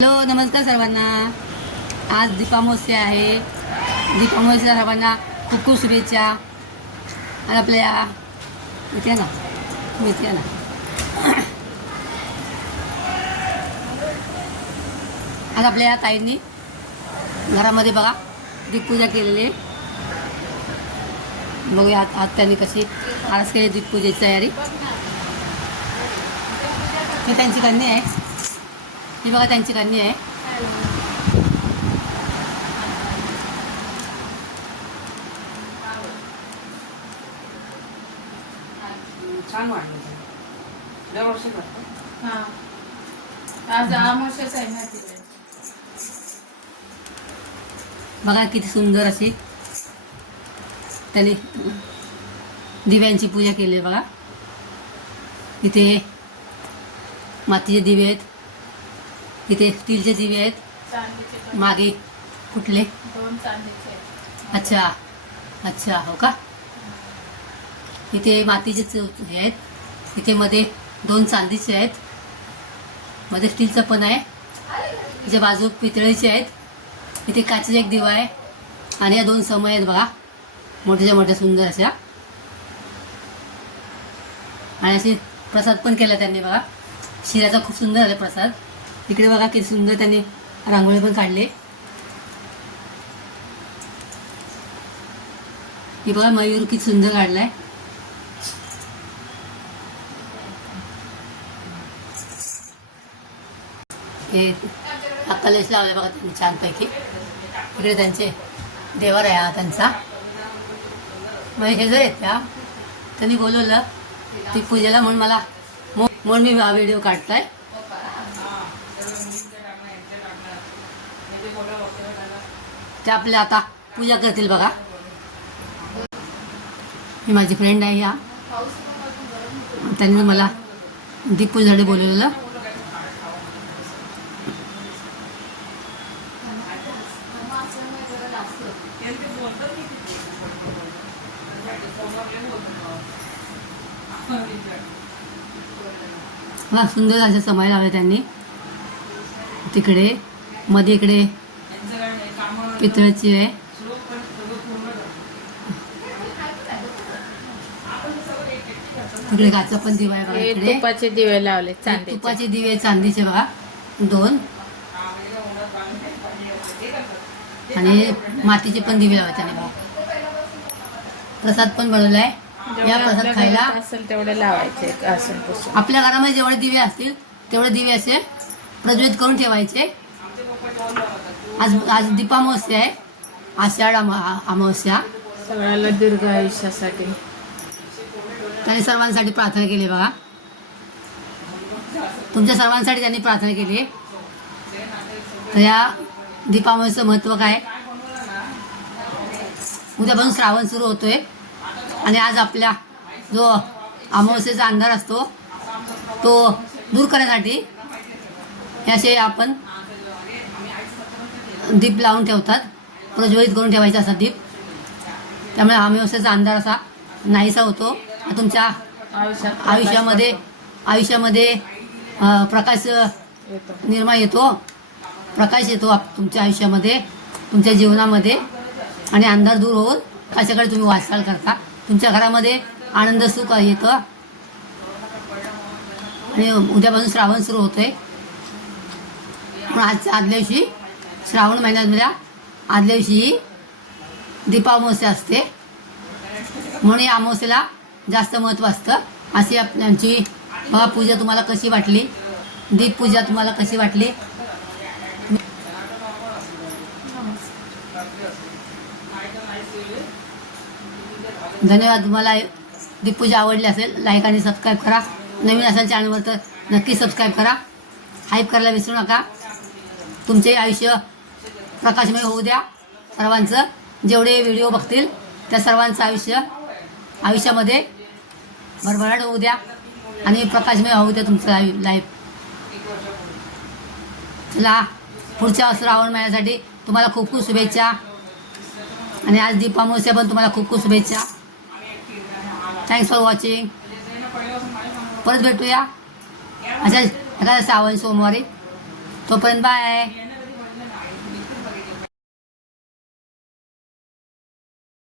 Hello, नमस्कार सर्वांना. आज दीपामावस्या आहे. दीपामावस्या सर्वांना खूप खूप शुभेच्छा. आणि आपल्या इथे ना आज आपल्या ताईंनी घरामध्ये बघा दीपपूजा केलेली आहे. बघूया आज त्यांनी कशी आज केली दीपपूजेची तयारी. ही त्यांची कन्या आहे. ही बघा त्यांची कन्या आहे. छान वाटलं. दरवर्षी करतो. हां, आज अमावस्याच आहे ना तिथे. बघा किती सुंदर अशी त्यांनी दिव्यांची पूजा केली आहे. बघा इथे मातीचे दिवे आहेत, इथे स्टीलचे दिवे आहेत. चांदीचे पण मागे कुठले? 2 चांदीचे आहेत. अच्छा अच्छा, हो का. इथे मातीचेच हे आहेत. इथे मध्ये 2 चांदीचे आहेत, मध्ये स्टीलचं पण आहे. त्याच्या बाजू पितळेचे आहेत. इथे काचेचा एक दिवा आहे आणि या 2 समय आहेत बघा, मोठ्याच्या मोठ्या सुंदर अशा. आणि अशी प्रसाद पण केला त्यांनी बघा. शिऱ्याचा खूप सुंदर आहे प्रसाद. इकडे बघा किती सुंदर त्यांनी रांगोळी पण काढली. ही बघा मयूर किती सुंदर काढलाय. हे कलश लावले बघा त्यांनी छानपैकी. इकडे त्यांचे देवर आहे हा त्यांचा. मग हे जर आहेत त्या त्यांनी बोलवलं ती पूजेला म्हणून मला म्हणून मी हा व्हिडिओ काढताय. ते आपल्या आता पूजा करतील बघा. ही माझी फ्रेंड आहे. या त्यांनी मला दीपपूजेसाठी बोलवलेलं. हा सुंदर असे समय लावले त्यांनी. तिकडे मध्ये इकडे पितळेची आहे. तिकडे गाचा पण दिवा आहे बघा. हे इकडे तुपाचे दिवे लावले चांदीचे. तुपाचे दिवे चांदीचे बघा 2. आणि मातीचे पण दिवे लावले त्याने बघा. प्रसाद पण बनवलाय. या प्रसाद खायला असेल तेवढे लावायचे असं तसं. आपल्या घरामध्ये जेवढे दिवे असतील तेवढे दिवे असे प्रज्वलित करून ठेवायचे. आज आज दीपामावस्या आहे, आषाढ अमावस्या. सगळ्याला दीर्घ आयुष्यासाठी त्यांनी सर्वांसाठी प्रार्थना केली बघा. तुमच्या सर्वांसाठी त्यांनी प्रार्थना केली. तर या दीपामावस्याचं महत्त्व काय? उद्यापासून श्रावण सुरू होतोय आणि आज आपल्या जो अमावस्येचा अंधार असतो तो दूर करण्यासाठी हे असे आपण दीप लावून ठेवतात. प्रज्वलित करून ठेवायचा असा दीप. त्यामुळे अमावस्येचा अंधार असा नाहीसा होतो. तुमच्या आयुष्यामध्ये प्रकाश निर्माण येतो. प्रकाश येतो तुमच्या आयुष्यामध्ये, तुमच्या जीवनामध्ये. आणि अंधार दूर होऊन कशाकडे तुम्ही वाटचाल करता. तुमच्या घरामध्ये आनंद सुख येतं. आणि उद्यापासून श्रावण सुरू होतोय. पण आजच्या आदल्या दिवशी श्रावण महिन्यातल्या आदल्या दिवशी दीपामावस्या असते. म्हणून या अमावस्येला जास्त महत्त्व असतं. अशी आपल्याची बघा पूजा तुम्हाला कशी वाटली, दीपपूजा तुम्हाला कशी वाटली. धन्यवाद. तुम्हाला दीपपूजा आवडली असेल लाईक आणि सबस्क्राईब करा. नवीन असेल चॅनलवर तर नक्की सबस्क्राईब करा. हाईप करायला विसरू नका. तुमचे आयुष्य प्रकाशमय होऊ द्या. सर्वांचं जेवढे व्हिडिओ बघतील त्या सर्वांचं आयुष्यामध्ये भरभराट होऊ द्या आणि प्रकाशमय होऊ द्या तुमचं लाईफ. चला, पुढच्या श्रावण महिन्यासाठी तुम्हाला खूप खूप शुभेच्छा. आणि आज दीपामावस्या पण तुम्हाला खूप खूप शुभेच्छा. Thanks for watching. परत भेटूया अशा एखाद्या श्रावण सोमवारी. तोपर्यंत बाय.